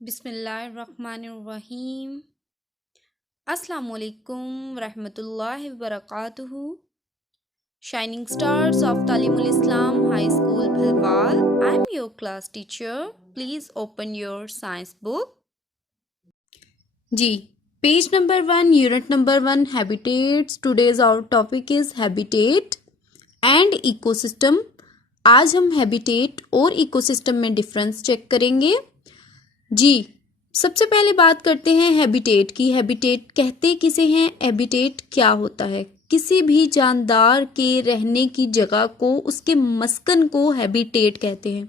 बिस्मिल्लाहिर्रहमानिर्रहीम। अस्सलामुअलैकुम रहमतुल्लाहि वबरकातुहू। Shining stars of Talimul Islam High School Bhilwal. I'm your class teacher. Please open your science book. जी, page number 1, unit number 1, habitats. Today's our topic is habitat and ecosystem. आज हम habitat और ecosystem में difference check करेंगे। जी, सबसे पहले बात करते हैं हैबिटेट की। हैबिटेट कहते किसे हैं? हैबिटेट क्या होता है? किसी भी जानदार के रहने की जगह को, उसके मस्कन को हैबिटेट कहते हैं।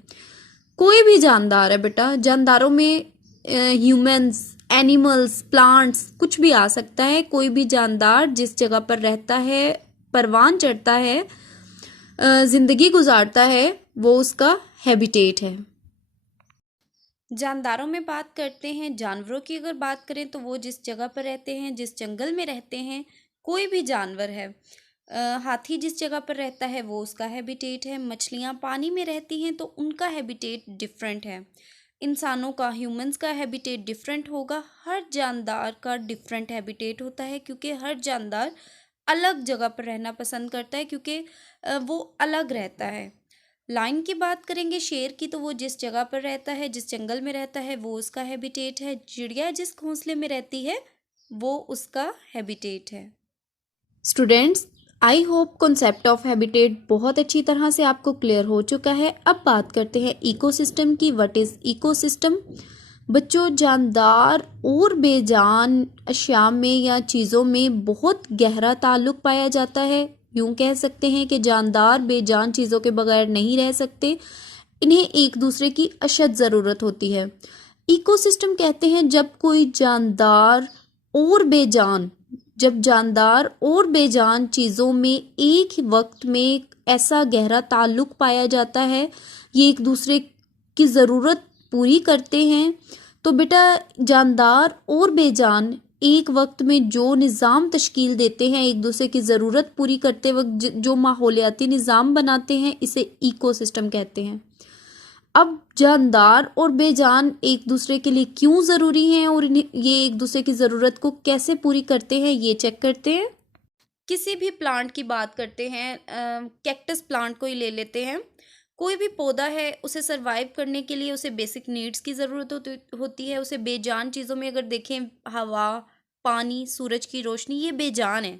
कोई भी जानदार है बेटा, जानदारों में ह्यूमंस, एनिमल्स, प्लांट्स कुछ भी आ सकता है। कोई भी जानदार जिस जगह पर रहता है, परवान चढ़ता है, जिंदगी गुजारता है, वो उसका हैबिटेट है। जानदारों में बात करते हैं। जानवरों की अगर बात करें तो वो जिस जगह पर रहते हैं, जिस जंगल में रहते हैं, कोई भी जानवर है, हाथी जिस जगह पर रहता है वो उसका हैबिटेट है। मछलियाँ पानी में रहती हैं तो उनका हैबिटेट डिफरेंट है। इंसानों का, ह्यूमंस का हैबिटेट डिफरेंट होगा। हर जानदार का डिफरेंट हैबिटेट होता है क्योंकि हर जानदार अलग जगह पर रहना पसंद करता है, क्योंकि वो अलग रहता है। लाइन की बात करेंगे शेर की, तो वो जिस जगह पर रहता है, जिस जंगल में रहता है, वो उसका हैबिटेट है। चिड़िया जिस घोंसले में रहती है वो उसका हैबिटेट है। Students, I hope concept of habitat बहुत अच्छी तरह से आपको क्लियर हो चुका है। अब बात करते हैं इकोसिस्टम की। What is ecosystem? बच्चों, जानदार और बेजान अशिया में या चीज़ों में बहुत गहरा ताल्लुक पाया जाता है। यूं कह सकते हैं कि जानदार बेजान चीज़ों के बगैर नहीं रह सकते, इन्हें एक दूसरे की अशद ज़रूरत होती है। इकोसिस्टम कहते हैं जब कोई जानदार और बेजान, जब जानदार और बेजान चीज़ों में एक ही वक्त में ऐसा गहरा ताल्लुक पाया जाता है, ये एक दूसरे की ज़रूरत पूरी करते हैं। तो बेटा, जानदार और बेजान एक वक्त में जो निज़ाम तश्कील देते हैं, एक दूसरे की ज़रूरत पूरी करते वक्त जो माहौलियाती निज़ाम बनाते हैं, इसे इकोसिस्टम कहते हैं। अब जानदार और बेजान एक दूसरे के लिए क्यों ज़रूरी हैं और ये एक दूसरे की ज़रूरत को कैसे पूरी करते हैं, ये चेक करते हैं। किसी भी प्लांट की बात करते हैं, कैक्टस प्लांट को ही ले लेते हैं। कोई भी पौधा है, उसे सरवाइव करने के लिए उसे बेसिक नीड्स की ज़रूरत होती है। उसे बेजान चीज़ों में अगर देखें, हवा, पानी, सूरज की रोशनी, ये बेजान है।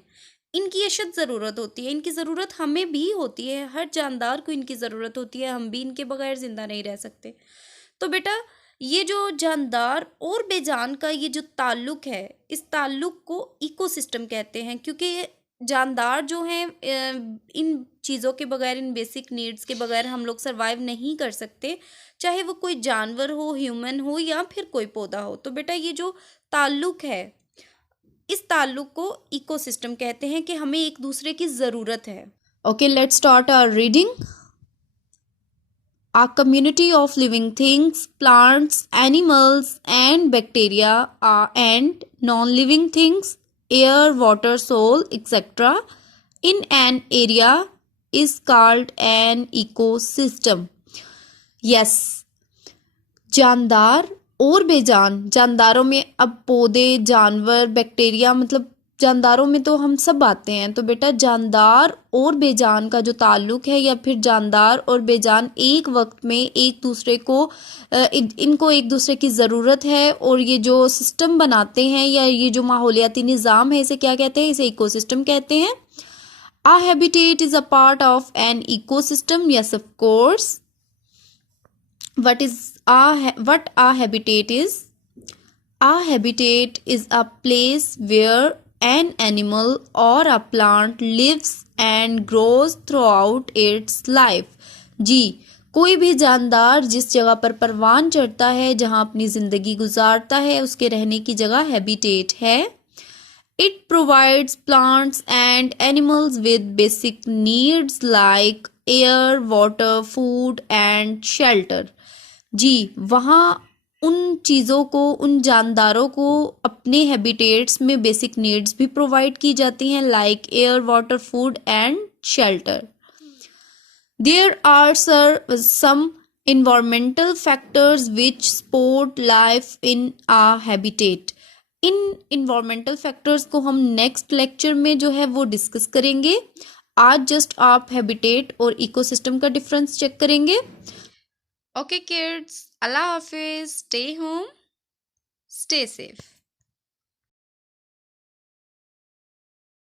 इनकी अशद ज़रूरत होती है। इनकी ज़रूरत हमें भी होती है, हर जानदार को इनकी ज़रूरत होती है। हम भी इनके बगैर ज़िंदा नहीं रह सकते। तो बेटा, ये जो जानदार और बेजान का ये जो ताल्लुक है, इस ताल्लुक को इकोसिस्टम कहते हैं, क्योंकि जानदार जो हैं, इन चीज़ों के बगैर, इन बेसिक नीड्स के बगैर हम लोग सरवाइव नहीं कर सकते, चाहे वो कोई जानवर हो, ह्यूमन हो, या फिर कोई पौधा हो। तो बेटा, ये जो ताल्लुक है, इस ताल्लुक को इकोसिस्टम कहते हैं कि हमें एक दूसरे की ज़रूरत है। Okay, let's start our reading. A community of living things, plants, animals, and bacteria and non-living things, air, water, soil, etc. in an area is called an ecosystem. Yes, जानदार और बेजान, जानदारों में अब पौधे, जानवर, बैक्टीरिया, मतलब जानदारों में तो हम सब आते हैं। तो बेटा, जानदार और बेजान का जो ताल्लुक है, या फिर जानदार और बेजान एक वक्त में एक दूसरे को, इनको एक दूसरे की ज़रूरत है, और ये जो सिस्टम बनाते हैं या ये जो माहौलियाती निज़ाम है, इसे क्या कहते हैं? इसे इकोसिस्टम कहते हैं। A habitat is a part of an ecosystem. Yes, of course. What a habitat is? A habitat is a place where an animal or a plant lives and grows throughout its life. जी, कोई भी जानदार जिस जगह पर परवान चढ़ता है, जहाँ अपनी ज़िंदगी गुजारता है, उसके रहने की जगह हैबिटेट है। It provides plants and animals with basic needs like air, water, food and shelter. जी, वहाँ उन चीज़ों को, उन जानदारों को अपने हैबिटेट्स में बेसिक नीड्स भी प्रोवाइड की जाती हैं, like air, water, food and shelter. There are some environmental factors which support life in a habitat। In environmental factors को हम नेक्स्ट लेक्चर में जो है वो डिस्कस करेंगे। आज जस्ट आप हैबिटेट और इकोसिस्टम का डिफरेंस चेक करेंगे। ओके किड्स, अल्लाह हाफिज, स्टे होम, स्टे सेफ।